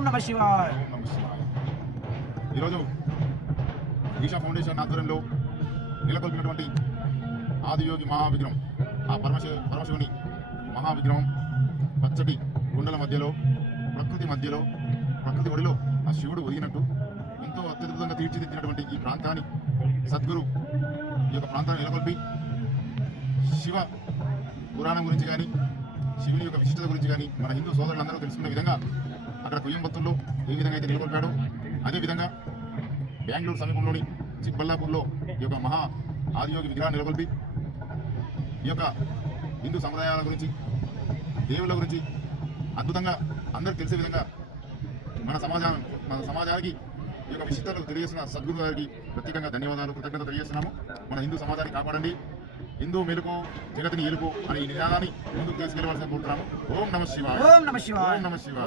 ఓం నమ శివాయ. ఓం నమ శివాయ. ఈరోజు ఈషా ఫౌండేషన్ ఆధ్వర్యంలో నెలకొల్పినటువంటి ఆదియోగి మహావిగ్రహం, ఆ పరమశివుని మహావిగ్రహం పచ్చటి గుండెల మధ్యలో, ప్రకృతి ఒడిలో ఆ శివుడు ఒదిగినట్టు ఎంతో అత్యద్భుతంగా తీర్చిదిద్దినటువంటి ఈ ప్రాంతాన్ని సద్గురు ఈ యొక్క ప్రాంతాన్ని నెలకొల్పి శివ పురాణం గురించి కానీ, శివుని యొక్క విశిష్టత గురించి కానీ మన హిందూ సోదరులందరూ తెలుసుకునే విధంగా అక్కడ కొయ్యంబత్తూరులో ఏ విధంగా అయితే నెలకొల్పాడో అదేవిధంగా బెంగళూరు సమీపంలోని చిక్బల్లాపూర్లో ఈ యొక్క మహా ఆదియోగి విగ్రహాన్ని నెలకొల్పి ఈ యొక్క హిందూ సంప్రదాయాల గురించి, దేవుళ్ళ గురించి అద్భుతంగా అందరికి తెలిసే విధంగా మన సమాజానికి ఈ యొక్క విశిష్టతలు తెలియజేస్తున్న సద్గురు గారికి ప్రత్యేకంగా ధన్యవాదాలు, కృతజ్ఞత తెలియజేస్తున్నాము. మన హిందూ సమాజాన్ని కాపాడండి, హిందూ మేలుకు జగతిని ఏలుకు అనే ఈ నినాదాన్ని ముందుకు తీసుకెళ్లవలసిన కోరుతున్నాము. ఓం నమ శివాయ. ఓం నమ శివాయ. ఓం నమ శివాయ.